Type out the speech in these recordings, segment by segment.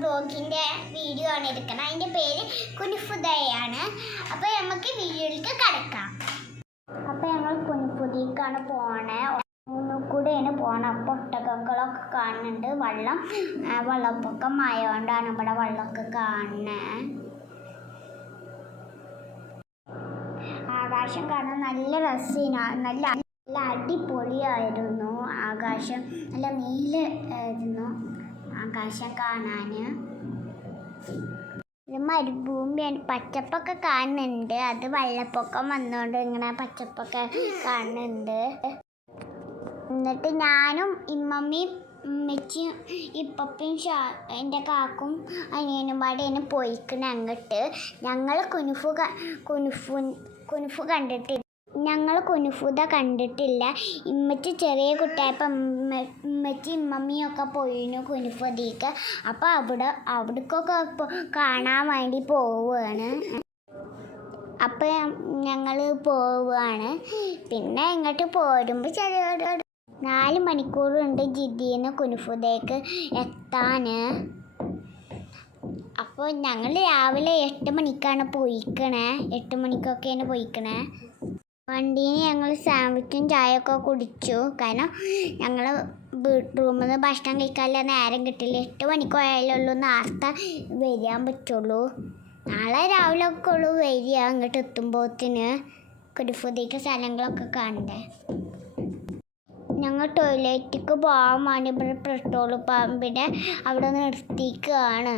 ബ്ലോഗിന്റെ video ആണ് എടുക്കുന്നത് അതിന്റെ പേര് കുനിഫുദയാണ്. അപ്പോൾ നമുക്ക് വീഡിയോയിലേക്ക് കിടക്കാം. അപ്പോൾ ഞങ്ങൾ കുനിഫുദിക്കാണ് പോണേ. കൂടെയാണ് പോണത് അപ്പോൾ ഒട്ടകങ്ങളൊക്കെ കാണുന്നുണ്ട്. വള്ളം വെള്ളപ്പൊക്കം ആയതുകൊണ്ടാണ് ഇവിടെ വെള്ളമൊക്കെ കാണുന്നത് ആകാശം കാണാൻ നല്ല രസമാണ് നല്ല നല്ല അടിപൊളിയായിരുന്നു ആകാശം. നല്ല നീല ആയിരുന്നു. ആകാശം കാണാൻ ഇത് മരുഭൂമിയാണ്. പച്ചപ്പൊക്കെ കാണുന്നുണ്ട്. അത് വെള്ളപ്പൊക്കം വന്നുകൊണ്ട് ഇങ്ങനെ പച്ചപ്പൊക്കെ കാണുന്നുണ്ട്. എന്നിട്ട് ഞാനും ഇമ്മമ്മയും ഉമ്മച്ചിയും ഇപ്പപ്പയും ഷാ എന്റെ കാക്കും അനിയനും പാടെയാണ് പോയിക്കണ അങ്ങോട്ട്. ഞങ്ങൾ കുനുഫു കുനുഫു കുനുഫു കണ്ടിട്ടില്ല. ഞങ്ങൾ കുനുഫുത കണ്ടിട്ടില്ല. ഇമ്മച്ചി ചെറിയ കുട്ടിയായപ്പോൾ ഇമ്മച്ചി ഇമ്മമ്മിയൊക്കെ പോയിരുന്നു കുനുഫുതിക്ക് അപ്പോൾ അവിടെ അവിടേക്കൊക്കെ കാണാൻ വേണ്ടി പോവുകയാണ് അപ്പോൾ ഞങ്ങൾ പോവുകയാണ് പിന്നെ ഇങ്ങോട്ട് പോരുമ്പോൾ ചെറിയ നാല് മണിക്കൂറുണ്ട് ജിദ്ദിന്ന് കുനുഫുതേക്ക് എത്താൻ അപ്പോൾ ഞങ്ങൾ രാവിലെ എട്ട് മണിക്കാണ് പോയിക്കണേ. എട്ട് മണിക്കൊക്കെയാണ് പോയിക്കണേ. വണ്ടിയിൽ ഞങ്ങൾ സാൻഡ്വിച്ചും ചായയൊക്കെ കുടിച്ചു. കാരണം ഞങ്ങൾ റൂമിൽ നിന്ന് ഭക്ഷണം കഴിക്കാനുള്ള നേരം കിട്ടില്ല. എട്ട് മണിക്ക് പോയാലുള്ളൂ നേരത്തെ വരാൻ പറ്റുള്ളൂ. നാളെ രാവിലെ ഒക്കെ ഉള്ളൂ വരിക അങ്ങോട്ട് എത്തുമ്പോഴത്തിന് കുരുഫുദിക്ക് സ്ഥലങ്ങളൊക്കെ കാണണ്ടേ ഞങ്ങൾ ടോയ്ലറ്റിക്ക് പോകാൻ വേണ്ടി ഇവിടെ പെട്രോൾ പമ്പിന്റെ അവിടെ നിർത്തിക്കുകയാണ്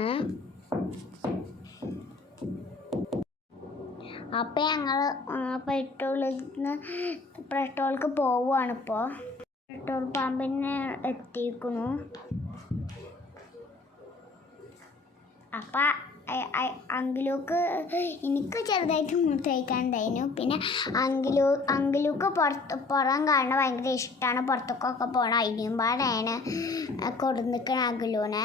അപ്പം ഞങ്ങൾ പെട്രോളിൽ നിന്ന് പെട്രോൾക്ക് പോവുകയാണ് ഇപ്പോൾ പെട്രോൾ പമ്പിന് എത്തിയിരിക്കുന്നു. അപ്പം അങ്കിലൂക്ക് എനിക്ക് ചെറുതായിട്ട് മൂത്ത് കഴിക്കാനുണ്ടായിരുന്നു പിന്നെ അങ്കിലൂ അങ്കിലൂക്ക് പുറത്ത് പുറം കാണാൻ ഭയങ്കര ഇഷ്ടമാണ് പുറത്തേക്കൊക്കെ പോകണം അതിനും പാടാണ്. കൊടുന്നിക്കണ അങ്കിലൂനെ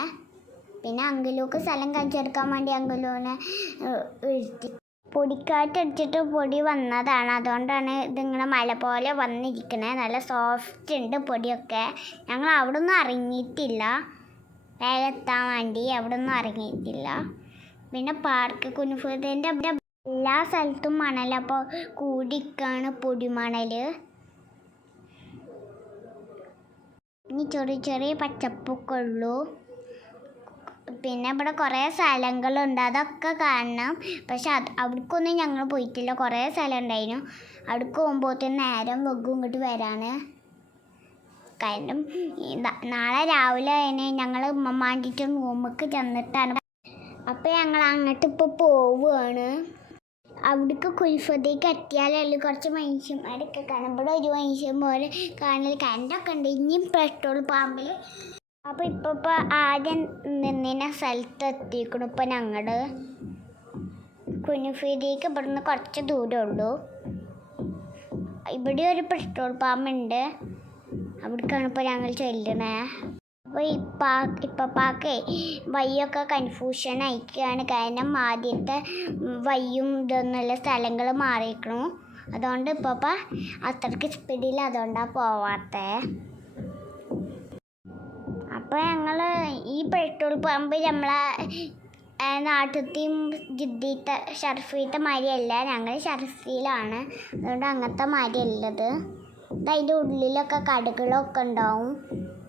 പിന്നെ അങ്കിലൂക്ക് സ്ഥലം കാണിച്ചെടുക്കാൻ വേണ്ടി അങ്കിലൂനെ വീഴ്ത്തി പൊടിക്കാറ്റടിച്ചിട്ട് പൊടി വന്നതാണ്. അതുകൊണ്ടാണ് ഇതിങ്ങനെ മല പോലെ വന്നിരിക്കുന്നത് നല്ല സോഫ്റ്റ് ഉണ്ട് പൊടിയൊക്കെ. ഞങ്ങൾ അവിടെ ഒന്നും ഇറങ്ങിയിട്ടില്ല വേഗം എത്താൻ വേണ്ടി അവിടെ ഒന്നും ഇറങ്ങിയിട്ടില്ല പിന്നെ പാർക്ക് കുനുഫുദിന്റെ എല്ലാ സ്ഥലത്തും മണൽ. അപ്പോൾ കൂടിക്കാണ് പൊടിമണൽ ഇനി ചെറിയ ചെറിയ പച്ചപ്പൊക്കെ ഉള്ളൂ. പിന്നെ ഇവിടെ കുറേ സ്ഥലങ്ങളുണ്ട്. അതൊക്കെ കാണണം. പക്ഷെ അത് അവിടേക്കൊന്നും ഞങ്ങൾ പോയിട്ടില്ല. കുറേ സ്ഥലം ഉണ്ടായിരുന്നു അവിടേക്ക് പോകുമ്പോഴത്തേന് നേരം വെക്കും ഇങ്ങോട്ട് വരാണ് കാരണം നാളെ രാവിലെ തന്നെ ഞങ്ങൾ ഉമ്മമാണ്ടിട്ട് റൂമിക്ക് ചെന്നിട്ടാണ്. അപ്പോൾ ഞങ്ങൾ അങ്ങോട്ട് ഇപ്പോൾ പോവുകയാണ് അവിടേക്ക് കുൽഫത്തേക്ക് എത്തിയാലല്ലേ കുറച്ച് മനുഷ്യന്മാരൊക്കെ കാണും. ഒരു മനുഷ്യൻ പോലെ കാണൽ കണ്ടൊക്കെ ഉണ്ട്. ഇനിയും പെട്രോൾ പമ്പിൽ അപ്പോൾ ഇപ്പോൾ ഇപ്പോൾ ആദ്യം നിന്നിന സ്ഥലത്ത് എത്തിക്കണം. ഇപ്പോൾ ഞങ്ങൾ കുഞ്ഞുഫീതിക്ക് ഇവിടുന്ന് കുറച്ച് ദൂരം ഉള്ളൂ. ഇവിടെ ഒരു പെട്രോൾ പാമ്പ് ഉണ്ട്. അവിടേക്കാണ് ഇപ്പോൾ ഞങ്ങൾ ചെല്ലണേ അപ്പോൾ ഇപ്പാ ഇപ്പപ്പാക്കേ വയ്യൊക്കെ കൺഫ്യൂഷൻ അയക്കുകയാണ് കാരണം ആദ്യത്തെ വയ്യും ഇതൊന്നുമല്ല. സ്ഥലങ്ങൾ മാറിയിരിക്കണു. അതുകൊണ്ട് ഇപ്പപ്പ അത്രയ്ക്ക് സ്പീഡിൽ അതുകൊണ്ടാണ് പോവാത്തേ. അപ്പോൾ ഞങ്ങൾ ഈ പെട്രോൾ പമ്പ് നമ്മളെ നാട്ടിലത്തെയും ജിദ്ദീത്തെ ഷർഫീത്തെ മാതിരിയല്ല ഞങ്ങൾ ഷർഫിയിലാണ് അതുകൊണ്ട് അങ്ങനത്തെ മാതിരിയല്ലത് അതിന്റെ ഉള്ളിലൊക്കെ കടകളൊക്കെ ഉണ്ടാവും.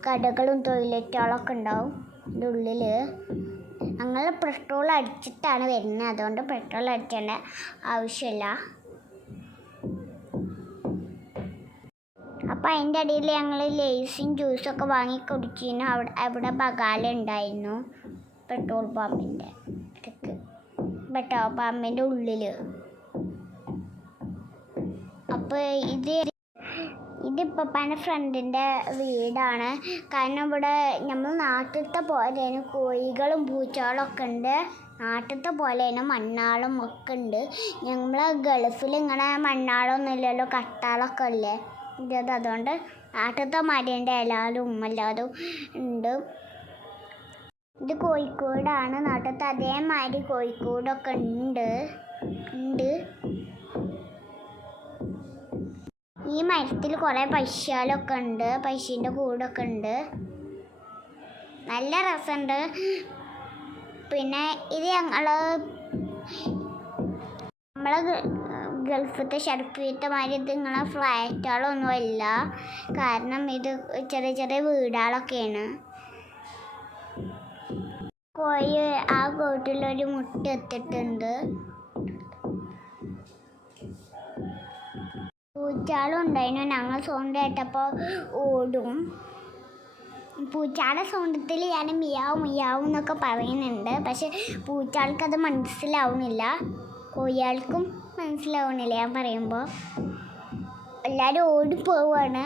കടകളും ടോയ്ലറ്റുകളൊക്കെ ഉണ്ടാവും അതിന്റെ ഉള്ളിൽ ഞങ്ങൾ പെട്രോൾ അടിച്ചിട്ടാണ് വരുന്നത്. അതുകൊണ്ട് പെട്രോൾ അടിക്കേണ്ട ആവശ്യമില്ല. അപ്പം അതിന്റെ ഇടയിൽ ഞങ്ങൾ ലേസും ജ്യൂസൊക്കെ വാങ്ങി കുടിച്ചിരുന്നു. അവിടെ അവിടെ ബഗാല ഉണ്ടായിരുന്നു. പെട്രോൾ പമ്പിന്റെ അടുത്ത്. പെട്രോൾ പമ്പിന്റെ ഉള്ളിൽ അപ്പോൾ ഇത് ഇതിപ്പോൾ പന ഫ്രണ്ടിന്റെ വീടാണ്. കാരണം ഇവിടെ നമ്മൾ നാട്ടിലത്തെ പോലെയാണ്. കോഴികളും പൂച്ചകളും ഒക്കെ ഉണ്ട്. നാട്ടിലത്തെ പോലെ തന്നെ മണ്ണാളും ഒക്കെ ഉണ്ട്. നമ്മളെ ഗൾഫിൽ ഇങ്ങനെ മണ്ണാളൊന്നും ഇല്ലല്ലോ കട്ടാളൊക്കെ അല്ലേ? ഇത് അതുകൊണ്ട് ആട്ടത്തെ മരേന്റെ എല്ലാവരും ഉമ്മല്ലാതും ഉണ്ട്. ഇത് കോഴിക്കോടാണ്. നാട്ടത്ത് അതേമാതിരി കോഴിക്കോടൊക്കെ ഉണ്ട്. ഉണ്ട്. ഈ മരത്തിൽ കുറേ പശുകളൊക്കെ ഉണ്ട്. പശുവിന്റെ കൂടൊക്കെ ഉണ്ട്. നല്ല രസമുണ്ട്. പിന്നെ ഇത് ഞങ്ങൾ നമ്മളെ ഗ- ഗൾഫത്തെ ഷർഫീത്തെ മാതിരി ഇത് ഇങ്ങനെ ഫ്ലാറ്റുകളൊന്നുമില്ല. കാരണം ഇത് ചെറിയ ചെറിയ വീടുകളൊക്കെയാണ്. കോഴി ആ കൂട്ടിലൊരു മുട്ട എത്തിട്ടുണ്ട് പൂച്ചാളും ഉണ്ടായിരുന്നു ഞങ്ങൾ സൗണ്ട് കേട്ടപ്പോൾ ഓടും. പൂച്ചാടെ സൗണ്ടത്തിൽ ഞാൻ മിയാവും മിയാവും എന്നൊക്കെ പറയുന്നുണ്ട്. പക്ഷെ പൂച്ചാൾക്ക് അത് മനസ്സിലാവുന്നില്ല. കോഴിയാൾക്കും മനസ്സിലാവുന്നില്ല. ഞാൻ പറയുമ്പോൾ എല്ലാവരും പോവാണ്.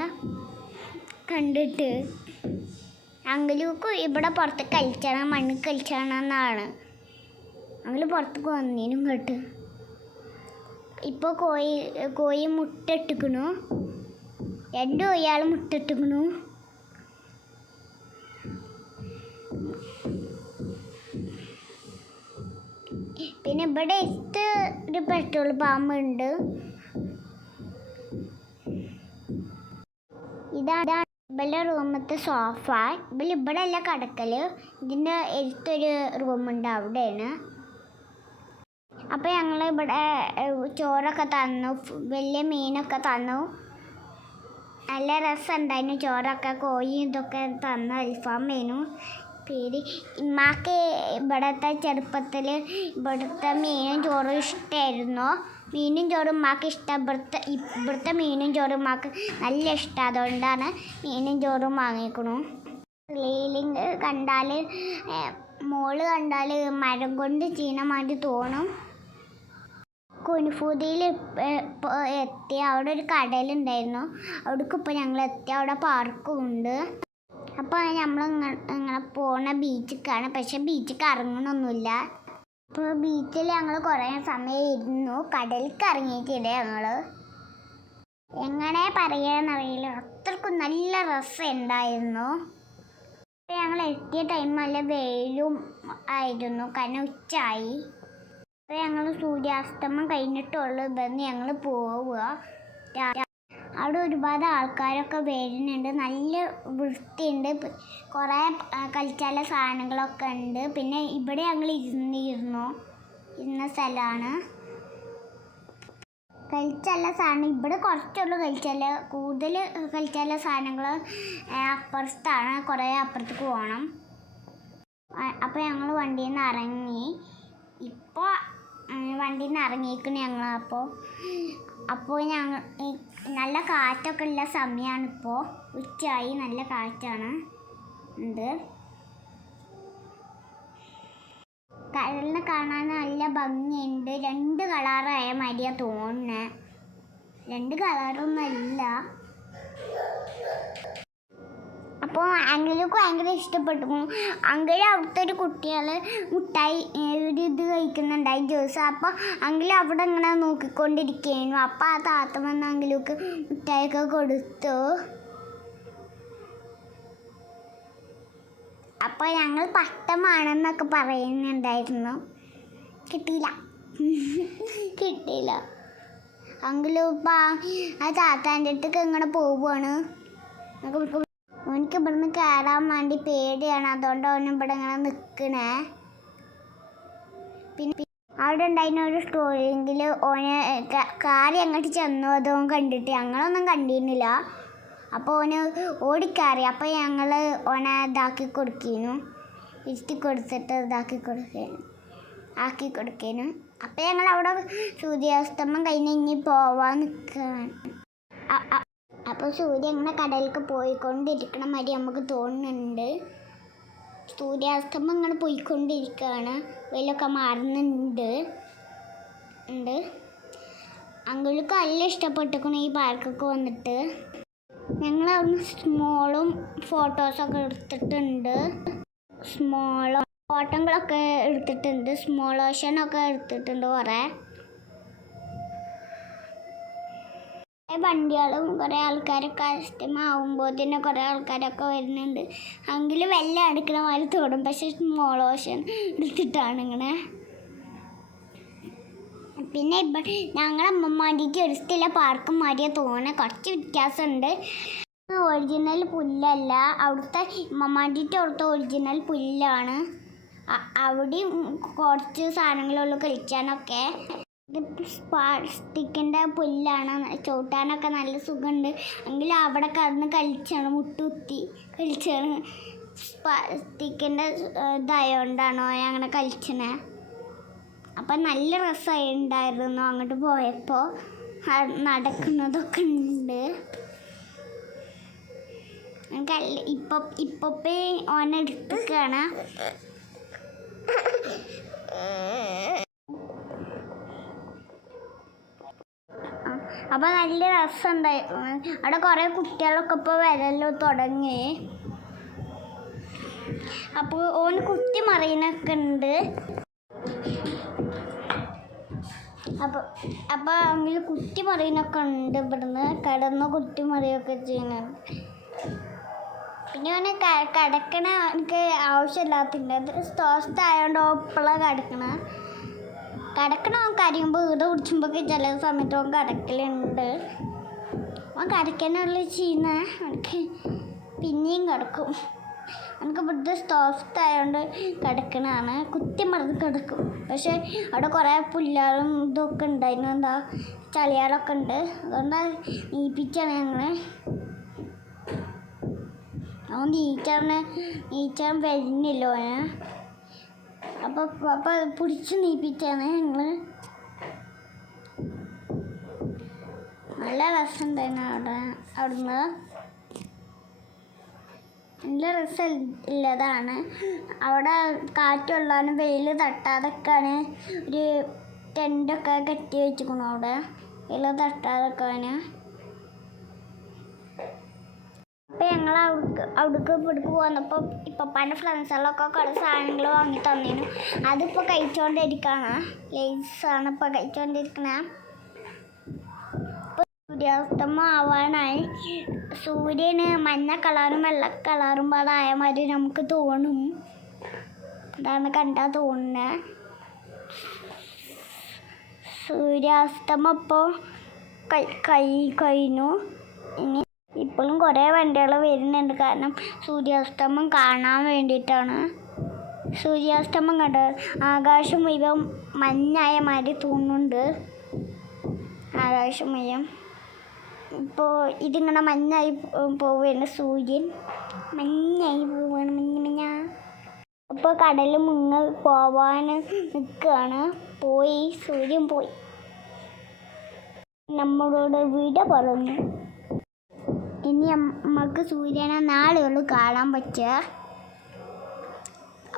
കണ്ടിട്ട്. അങ്കിലൂക്ക് ഇവിടെ പുറത്ത് കളിച്ചണം മണ്ണ് കളിച്ചണമെന്നാണ് അങ്കിൾ പുറത്തേക്ക് വന്നീനും കേട്ട് ഇപ്പോൾ കോഴി കോഴി മുട്ട ഇട്ടിക്കണു. രണ്ട് മുട്ടിട്ടിക്കണു മുട്ട ഇട്ടിക്കണു. പിന്നെ ഇവിടെ അടുത്ത് ഒരു പെട്രോൾ പാമ്പ് ഉണ്ട്. ഇതാണ് ഇവളുടെ റൂമത്തെ സോഫ ഇവൾ ഇവിടെ അല്ല കിടക്കൽ. ഇതിന്റെ എഴുത്തൊരു റൂമുണ്ട് അവിടെയാണ്. അപ്പോൾ ഞങ്ങൾ ഇവിടെ ചോറൊക്കെ തന്നു. വലിയ മീനൊക്കെ തന്നു. നല്ല രസം രസമുണ്ടായിരുന്നു ചോറൊക്കെ കോഴി ഇതൊക്കെ തന്നു അൽഫാം വേനു പേര്. ഇമ്മാക്ക് ഇവിടുത്തെ ചെറുപ്പത്തിൽ ഇവിടുത്തെ മീനും ചോറും ഇഷ്ടമായിരുന്നു മീനും ചോറും ഉമ്മാക്ക് ഇഷ്ടം. ഇവിടുത്തെ ഇവിടുത്തെ മീനും ചോറും ഉമ്മാക്ക് നല്ല ഇഷ്ടം. അതുകൊണ്ടാണ് മീനും ചോറും വാങ്ങിക്കണു. റിലേലിങ് കണ്ടാൽ മോൾ കണ്ടാൽ മരം കൊണ്ട് ചീന മാറ്റി തോന്നും. കുനുഫൂതിയിൽ എത്തി അവിടെ ഒരു കടലുണ്ടായിരുന്നു. അവിടേക്ക് ഇപ്പോൾ ഞങ്ങൾ എത്തി അവിടെ പാർക്കും ഉണ്ട് അപ്പോൾ നമ്മൾ ഇങ്ങനെ പോണ ബീച്ചിക്കാണ്. പക്ഷെ ബീച്ചിക്ക് ഇറങ്ങണമൊന്നുമില്ല അപ്പോൾ ബീച്ചിൽ ഞങ്ങൾ കുറേ സമയം ഇരുന്നു. കടലിലേക്ക് ഇറങ്ങിയിട്ടില്ല ഞങ്ങൾ എങ്ങനെ പറയാന്നറിയില്ല അത്രക്കും നല്ല രസം ഉണ്ടായിരുന്നു ഞങ്ങൾ എത്തിയ ടൈം നല്ല വെയിലും ആയിരുന്നു. കാരണം ഉച്ചയായി അപ്പോൾ ഞങ്ങൾ സൂര്യാസ്തമം കഴിഞ്ഞിട്ടുള്ളൂ ഇവിടുന്ന് ഞങ്ങൾ പോവുക. അവിടെ ഒരുപാട് ആൾക്കാരൊക്കെ വരുന്നുണ്ട്. നല്ല വൃത്തിയുണ്ട്. കുറേ കളിച്ചാല സാധനങ്ങളൊക്കെ ഉണ്ട്. പിന്നെ ഇവിടെ ഞങ്ങൾ ഇരുന്നിരുന്നു. ഇരുന്ന സ്ഥലമാണ് കഴിച്ചല്ല സാധനം ഇവിടെ കുറച്ചുള്ളൂ കഴിച്ചല്ല കൂടുതൽ കളിച്ചാല സാധനങ്ങൾ അപ്പുറത്താണ്. കുറേ അപ്പുറത്തേക്ക് പോകണം. അപ്പോൾ ഞങ്ങൾ വണ്ടിയിൽ നിന്ന് ഇറങ്ങി. ഇപ്പോൾ വണ്ടിയിൽ നിന്ന് ഇറങ്ങിയിരിക്കുന്നു ഞങ്ങൾ അപ്പോൾ. അപ്പോൾ ഞങ്ങൾ നല്ല കാറ്റൊക്കെ ഉള്ള സമയമാണിപ്പോൾ ഉച്ചയായി നല്ല കാറ്റാണ്. ഉണ്ട്. കടലിനെ കാണാൻ നല്ല ഭംഗിയുണ്ട്. രണ്ട് കളറായ മരിയ തോന്നുന്നത് രണ്ട് കളറൊന്നും അല്ല അപ്പോൾ അങ്കിൾക്ക് ഭയങ്കര ഇഷ്ടപ്പെട്ടു. അങ്കിൾ അവിടുത്തെ ഒരു കുട്ടികൾ മുട്ടായി ഒരു ഇത് കഴിക്കുന്നുണ്ടായി ജ്യൂസ് അപ്പോൾ അങ്കിൾ അവിടെ ഇങ്ങനെ നോക്കിക്കൊണ്ടിരിക്കുകയായിരുന്നു. അപ്പോൾ ആ താത്ത വന്ന് അങ്കിൾക്ക് മുട്ടായിയൊക്കെ കൊടുത്തു. അപ്പോൾ ഞങ്ങൾ പട്ടമാണെന്നൊക്കെ പറയുന്നുണ്ടായിരുന്നു. കിട്ടിയില്ല. കിട്ടിയില്ല. അങ്കിളും ഇപ്പം ആ താത്താന്റെ അടുത്തേക്ക് ഇങ്ങനെ പോവുകയാണ് നമുക്ക് ഓനിക്ക് ഇവിടുന്ന് കയറാൻ വേണ്ടി പേടിയാണ്. അതുകൊണ്ട് ഓൻ ഇവിടെ ഇങ്ങനെ നിൽക്കണേ പിന്നെ അവിടെ ഉണ്ടായിരുന്ന ഒരു സ്റ്റോറിയെങ്കിൽ ഓന് കാറി അങ്ങോട്ട് ചെന്നു. അത് ഓൻ കണ്ടിട്ട് ഞങ്ങളൊന്നും കണ്ടിരുന്നില്ല. അപ്പോൾ ഓന് ഓടിക്കാറി അപ്പോൾ ഞങ്ങൾ ഓനെ ഇതാക്കി കൊടുക്കുന്നു ഇരുത്തി കൊടുത്തിട്ട് ഇതാക്കി കൊടുക്കുന്നു ആക്കി കൊടുക്കുന്നു അപ്പോൾ ഞങ്ങൾ അവിടെ സൂര്യാസ്തമം കഴിഞ്ഞ് ഇനി പോവാൻ നിൽക്കുകയാണ് അപ്പോൾ സൂര്യ ഇങ്ങനെ കടലിലേക്ക് പോയിക്കൊണ്ടിരിക്കണ മാതിരി നമുക്ക് തോന്നുന്നുണ്ട്. സൂര്യാസ്തമം ഇങ്ങനെ പോയിക്കൊണ്ടിരിക്കുകയാണ്. വെയിലൊക്കെ മാറുന്നുണ്ട്. ഉണ്ട്. അങ്കിൾക്ക് നല്ല ഇഷ്ടപ്പെട്ടിരിക്കണം ഈ പാർക്കൊക്കെ വന്നിട്ട്. ഞങ്ങൾ അവിടുന്ന് സ്മോളും ഫോട്ടോസൊക്കെ എടുത്തിട്ടുണ്ട്. സ്മോളോ ഫോട്ടോകളൊക്കെ എടുത്തിട്ടുണ്ട്. സ്മോൾ ഓഷനൊക്കെ എടുത്തിട്ടുണ്ട് കുറേ കുറേ വണ്ടികളും കുറേ ആൾക്കാരൊക്കെ അസ്തമാവുമ്പോൾ തന്നെ കുറേ ആൾക്കാരൊക്കെ വരുന്നുണ്ട്. എങ്കിൽ വെള്ളം അടുക്കണ മാതിരി തോടും. പക്ഷെ സ്മോൾ ഓഷൻ എടുത്തിട്ടാണ് ഇങ്ങനെ. പിന്നെ ഇപ്പം ഞങ്ങളെ അമ്മമാരിക്ക് ഒരു സ്ഥല പാർക്ക് മാറിയ തോന്നുന്നത് കുറച്ച് വ്യത്യാസമുണ്ട്. ഒറിജിനൽ പുല്ലല്ല. അവിടുത്തെ അമ്മമാരിന്റെ അവിടുത്തെ ഒറിജിനൽ പുല്ലാണ്. അവിടെയും കുറച്ച് സാധനങ്ങളുള്ളൂ കളിക്കാനൊക്കെ. ഇത് സ്റ്റിക്കിന്റെ പുല്ലാണ്. ചവിട്ടാനൊക്കെ നല്ല സുഖമുണ്ട് എങ്കിൽ അവിടെ കടന്ന് കളിച്ചാണ് മുട്ടുകുത്തി കളിച്ചാണ്. സ്റ്റിക്കിന്റെ ഇതായോണ്ടാണോ അങ്ങനെ കളിച്ചണേ. അപ്പം നല്ല രസമായി ഉണ്ടായിരുന്നു അങ്ങോട്ട് പോയപ്പോൾ നടക്കുന്നതൊക്കെ ഉണ്ട്. ഇപ്പൊ ഇപ്പൊപ്പേ ഓനെടുത്തേക്കാണ് അപ്പോൾ നല്ല രസമുണ്ടായി. അവിടെ കുറേ കുട്ടികളൊക്കെ ഇപ്പോൾ വരല്ലോ തുടങ്ങി. അപ്പോൾ ഓന് കുത്തി മറിയുന്നൊക്കെ ഉണ്ട്. അപ്പോൾ അപ്പോൾ അങ്ങനെ കുത്തി മറിയുന്നൊക്കെ ഉണ്ട് ഇവിടുന്ന്. കിടന്ന് കുത്തി മറിയൊക്കെ ചെയ്യുന്നുണ്ട് പിന്നെ അവന് കിടക്കണ എനിക്ക് ആവശ്യമില്ലാത്തതിന്റെ അത് സ്റ്റോസ്റ്റ് ആയതുകൊണ്ട് കിടക്കണ. കിടക്കണ കരയുമ്പോൾ വീട് പിടിച്ചുമ്പോഴൊക്കെ ചില സമയത്ത് അവൻ കിടക്കലുണ്ട്. അവൻ കിടക്കാനുള്ള ചെയ്യുന്ന. അവനക്ക് പിന്നെയും കിടക്കും. എനിക്ക് ഇവിടുത്തെ സ്റ്റോഫ്റ്റ് ആയതുകൊണ്ട് കിടക്കണതാണ്. കുത്തി മറന്ന് കിടക്കും. പക്ഷെ അവിടെ കുറേ പുല്ലാറും ഇതൊക്കെ ഉണ്ടായിരുന്നു. എന്താ ചളിയാറൊക്കെ ഉണ്ട്. അതുകൊണ്ട് നീപ്പിച്ചാണ് ഞങ്ങൾ അവൻ നീച്ചാറിന് നീച്ചാൻ വരുന്നില്ലോ ഓന്. അപ്പോൾ പപ്പ പിടിച്ച് നീപ്പിച്ചാണ് ഞങ്ങൾ നല്ല രസമുണ്ടായിരുന്നു അവിടെ അവിടുന്ന്. നല്ല രസം ഇല്ലതാണ്. അവിടെ കാറ്റുള്ളാനും വെയിൽ തട്ടാതൊക്കെയാണ് ഒരു ടെന്റൊക്കെ കെട്ടി വെച്ചിരിക്കണു അവിടെ. വെയിൽ തട്ടാതൊക്കെയാണ് അപ്പം ഞങ്ങൾ അവിടേക്ക് അവിടേക്ക് ഇവിടേക്ക് പോന്നപ്പോൾ ഇപ്പപ്പാന്റെ ഫ്രണ്ട്സുകളൊക്കെ കുറേ സാധനങ്ങൾ വാങ്ങി തന്നിരുന്നു അതിപ്പോൾ കഴിച്ചുകൊണ്ടിരിക്കുകയാണ് ലേസാണ് ഇപ്പോൾ കഴിച്ചുകൊണ്ടിരിക്കുന്നത് ഇപ്പോൾ സൂര്യാസ്തമം ആവാനായി സൂര്യന് മഞ്ഞ കളറും വെള്ള കളറും പാടായ മാതിരി നമുക്ക് തോന്നും. അതാണ് കണ്ടാൽ തോന്നുന്നത് സൂര്യാസ്തമം ഇപ്പോൾ കൈ കൈ കഴിഞ്ഞു. ഇനി ഇപ്പോഴും കുറേ വണ്ടികൾ വരുന്നുണ്ട്. കാരണം സൂര്യാസ്തമം കാണാൻ വേണ്ടിയിട്ടാണ്. സൂര്യാസ്തമം കണ്ട് ആകാശം മുഴുവൻ മഞ്ഞായ മാതിരി തോന്നുന്നുണ്ട് ആകാശം മുഴുവൻ. ഇപ്പോൾ ഇതിങ്ങനെ മഞ്ഞായി പോവുകയാണ് സൂര്യൻ. മഞ്ഞായി പോവുകയാണ് മഞ്ഞ മഞ്ഞ. അപ്പോൾ കടൽ മുങ്ങ പോവാൻ നിൽക്കുകയാണ്. പോയി സൂര്യൻ പോയി. നമ്മളോട് വിട പറഞ്ഞു. ഇനി നമുക്ക് സൂര്യനെ നാളെ ഉള്ളൂ കാണാൻ പറ്റുക.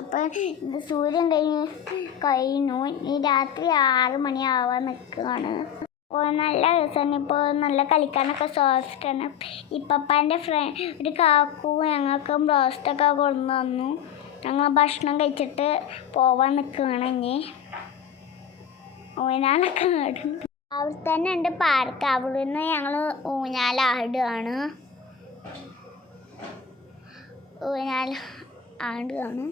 അപ്പം സൂര്യൻ കഴിഞ്ഞ് കഴിഞ്ഞു. ഇനി രാത്രി ആറ് മണിയാവാൻ നിൽക്കുകയാണ് അപ്പോൾ നല്ല രസമാണ്. ഇപ്പോൾ നല്ല കളിക്കാനൊക്കെ സോഫ്റ്റാണ്. ഇപ്പപ്പാന്റെ ഫ്രണ്ട് ഒരു കാക്കു ഞങ്ങൾക്ക് ബ്രോസ്റ്റൊക്കെ കൊണ്ടു തന്നു. ഞങ്ങൾ ഭക്ഷണം കഴിച്ചിട്ട് പോവാൻ നിൽക്കുകയാണ് ഇനി. ഊഞ്ഞാലൊക്കെ ആടുന്നു അവിടെ തന്നെ ഉണ്ട് പാർക്ക് അവിടെ നിന്ന് ഞങ്ങൾ ഊഞ്ഞാലാടുകയാണ് ഊഞ്ഞാൽ ആടുകയാണ്.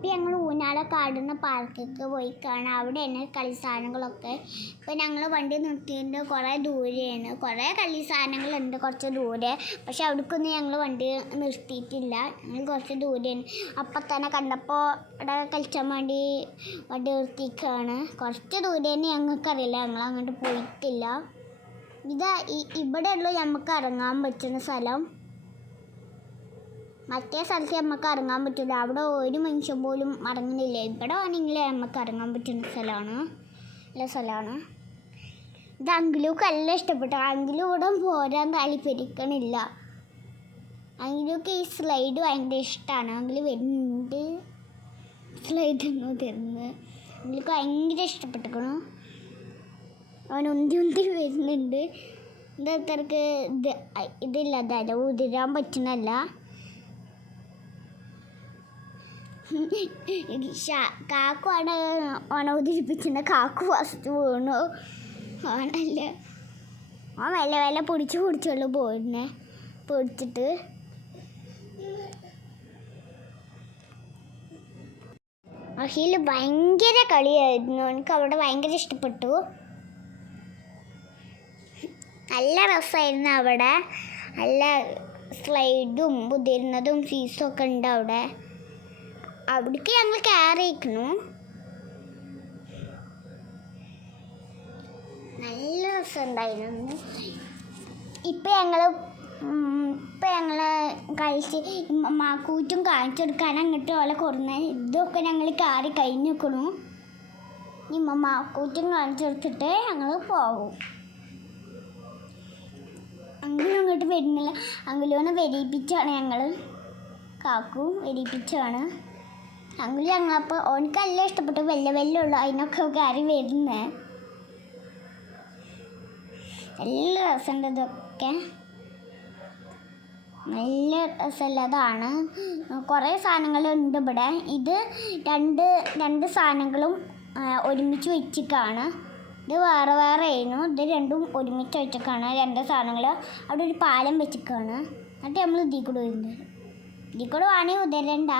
ഇപ്പം ഞങ്ങൾ ഊഞ്ഞാല കാടുന്ന പാർക്കിലേക്ക് പോയി കാണാം. അവിടെയാണ് കളി സാധനങ്ങളൊക്കെ. ഇപ്പം ഞങ്ങൾ വണ്ടി നിർത്തിയിട്ട് കുറേ ദൂരെയാണ്. കുറേ കളി സാധനങ്ങളുണ്ട് കുറച്ച് ദൂരെ. പക്ഷെ അവിടേക്കൊന്നും ഞങ്ങൾ വണ്ടി നിർത്തിയിട്ടില്ല. ഞങ്ങൾ കുറച്ച് ദൂരെയാണ്. അപ്പം തന്നെ കണ്ടപ്പോൾ അവിടെ കളിച്ചാൻ വേണ്ടി വണ്ടി നിർത്തിക്കാണ്. കുറച്ച് ദൂരെയാണ് ഞങ്ങൾക്കറിയില്ല. ഞങ്ങൾ അങ്ങോട്ട് പോയിട്ടില്ല. ഇതാ ഇവിടെയുള്ളൂ നമുക്ക് ഇറങ്ങാൻ പറ്റുന്ന സ്ഥലം. മറ്റേ സ്ഥലത്ത് നമുക്ക് ഇറങ്ങാൻ പറ്റില്ല അവിടെ ഒരു മനുഷ്യൻ പോലും ഇറങ്ങുന്നില്ല ഇവിടെ ആണെങ്കിൽ നമുക്ക് ഇറങ്ങാൻ പറ്റുന്ന സ്ഥലമാണ്. നല്ല സ്ഥലമാണ്. ഇത് അങ്കിലൂക്ക് എല്ലാം ഇഷ്ടപ്പെട്ടു. അങ്കിലൂടെ പോരാൻ താല്പര്യക്കണില്ല. അങ്കിലൂക്ക് ഈ സ്ലൈഡ് ഭയങ്കര ഇഷ്ടമാണ് അങ്കിൽ വരുന്നുണ്ട് സ്ലൈഡ് ഒന്നും തരുന്നത്? അങ്കിലൂക്ക് ഭയങ്കര ഇഷ്ടപ്പെട്ടിരിക്കണു. അവൻ ഉന്തി ഉന്തി വരുന്നുണ്ട്. എന്താ അത്രയ്ക്ക് ഇത് ഇതില്ല ഉതിരാൻ പറ്റുന്നല്ല കാക്കുവാണ് ഓനെ ഉതിരിപ്പിച്ചിട്ട് കാക്കു ഫസ്റ്റ് വീണു. ഓനല്ലേ ഓൻ വല്ല വല്ല പിടിച്ച് പിടിച്ചുള്ളൂ പോയിരുന്നേ പിടിച്ചിട്ട്. അഹിൽ ഭയങ്കര കളിയായിരുന്നു. എനിക്ക് അവിടെ ഭയങ്കര ഇഷ്ടപ്പെട്ടു. നല്ല രസമായിരുന്നു അവിടെ. നല്ല സ്ലൈഡും കുതിരുന്നതും ഫീസും ഒക്കെ ഉണ്ട് അവിടെ. അവിടേക്ക് ഞങ്ങൾ കയറിയിരിക്കുന്നു. നല്ല രസമുണ്ടായിരുന്നു. ഇപ്പം ഞങ്ങൾ ഇപ്പം ഞങ്ങൾ കഴിച്ച് മാക്കൂറ്റും കാണിച്ചു കൊടുക്കാൻ അങ്ങോട്ട് ഓലെ കുറഞ്ഞ ഇതൊക്കെ ഞങ്ങൾ കയറി കഴിഞ്ഞ് നിൽക്കണു ഇമ്മ മാക്കൂറ്റും കാണിച്ചു കൊടുത്തിട്ട് ഞങ്ങൾ പോകും അങ്ങനെ അങ്ങോട്ട് വരുന്നില്ല. അങ്കിലോനെ വരിപ്പിച്ചാണ് ഞങ്ങൾ കാക്കും വരിപ്പിച്ചാണ് അങ്കിൾ ഞങ്ങളപ്പോൾ ഓനക്ക് നല്ല ഇഷ്ടപ്പെട്ടു. വലിയ വലിയ ഉള്ളു. അതിനൊക്കെ കയറി വരുന്നേ. നല്ല രസമുണ്ട് ഇതൊക്കെ. നല്ല രസമുള്ളതാണ് കുറേ സാധനങ്ങളുണ്ട് ഇവിടെ. ഇത് രണ്ട് രണ്ട് സാധനങ്ങളും ഒരുമിച്ച് വെച്ചിട്ടാണ് ഇത് വേറെ വേറെ ആയിരുന്നു. ഇത് രണ്ടും ഒരുമിച്ച് വെച്ചിട്ടാണ് രണ്ട് സാധനങ്ങൾ. അവിടെ ഒരു പാലം വെച്ചിട്ടാണ് എന്നിട്ട് നമ്മൾ ഇതിൽ കൂടെ വരുന്നത് ഇതിൽ കൂടെ വേണമെങ്കിൽ ഉതരണ്ട.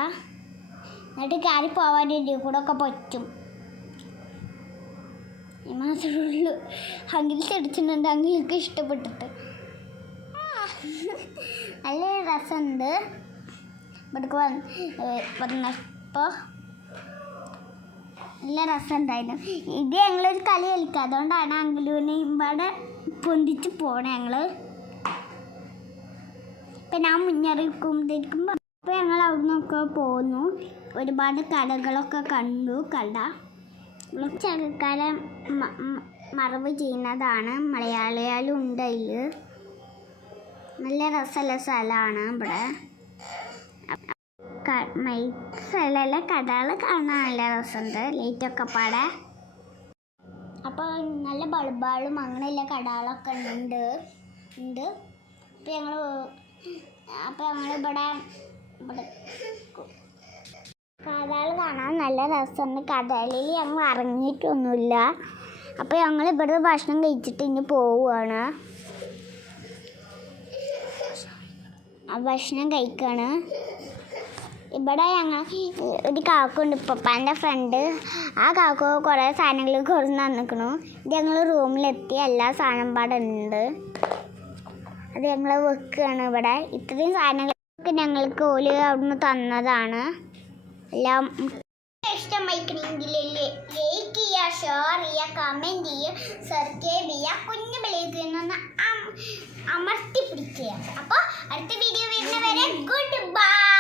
എന്നിട്ട് കയറി പോവാൻ ഇതിൽ കൂടെ ഒക്കെ പറ്റും മാത്രമേ ഉള്ളൂ അങ്കിൾ തെടിച്ചിട്ടുണ്ട് അങ്കിൾക്ക് ഇഷ്ടപ്പെട്ടിട്ട്. നല്ല രസമുണ്ട്. ഇവിടേക്ക് വന്ന് വന്നപ്പോൾ നല്ല രസമുണ്ടായിരുന്നു. ഇത് ഞങ്ങളൊരു കളി കളിക്കുക അതുകൊണ്ടാണ് അങ്കിളിനെ ഇവിടെ പൊന്തിച്ച് പോണേ ഞങ്ങൾ ഇപ്പം ഞാൻ മുന്നറിയിക്കുമ്പോഴത്തേക്കും അപ്പോൾ ഞങ്ങൾ അവിടെ നിന്നൊക്കെ പോന്നു. ഒരുപാട് കടകളൊക്കെ കണ്ടു. കട. ചെറുക്കാരെ മറവ് ചെയ്യുന്നതാണ്. മലയാളികളും ഉണ്ട് അതിൽ നല്ല രസമുള്ള സ്ഥലമാണ് ഇവിടെ. സ്ഥലമല്ല കടകൾ കാണാൻ നല്ല രസമുണ്ട്. ലൈറ്റൊക്കെ പാടെ. അപ്പോൾ നല്ല ബൾബാളും അങ്ങനെയുള്ള കടകളൊക്കെ ഉണ്ട്. ഉണ്ട്. അപ്പോൾ ഞങ്ങൾ അപ്പോൾ ഞങ്ങൾ ഇവിടെ കാണാൻ നല്ല രസമുണ്ട്. കടലിൽ ഞങ്ങൾ ഇറങ്ങിയിട്ടൊന്നുമില്ല അപ്പോൾ ഞങ്ങൾ ഇവിടെ ഭക്ഷണം കഴിച്ചിട്ട് ഇനി പോവുകയാണ്. ഭക്ഷണം കഴിക്കുകയാണ് ഇവിടെ ഞങ്ങൾ ഒരു കാക്കുണ്ട്. പപ്പാന്റെ ഫ്രണ്ട് ആ കാക്ക കുറേ സാധനങ്ങൾ കുറച്ച് തന്നിക്കണു ഇത് ഞങ്ങൾ റൂമിലെത്തി എല്ലാ സാധനം പാടുണ്ട് അത് ഞങ്ങൾ വെക്കുകയാണ് ഇവിടെ. ഇത്രയും സാധനങ്ങളൊക്കെ ഞങ്ങൾക്ക് ഓൽ അവിടുന്ന് തന്നതാണ്. എല്ലാം ഇഷ്ടമായിക്കണമെങ്കിൽ ലൈക്ക് ചെയ്യുക ഷെയർ ചെയ്യുക കമന്റ് ചെയ്യുക സബ്സ്ക്രൈബ് ചെയ്യുക കുഞ്ഞു ബെല്ലിൽ അമർത്തി പിടിക്കുക അപ്പോൾ അടുത്ത വീഡിയോ വരുന്നവരെ ഗുഡ് ബൈ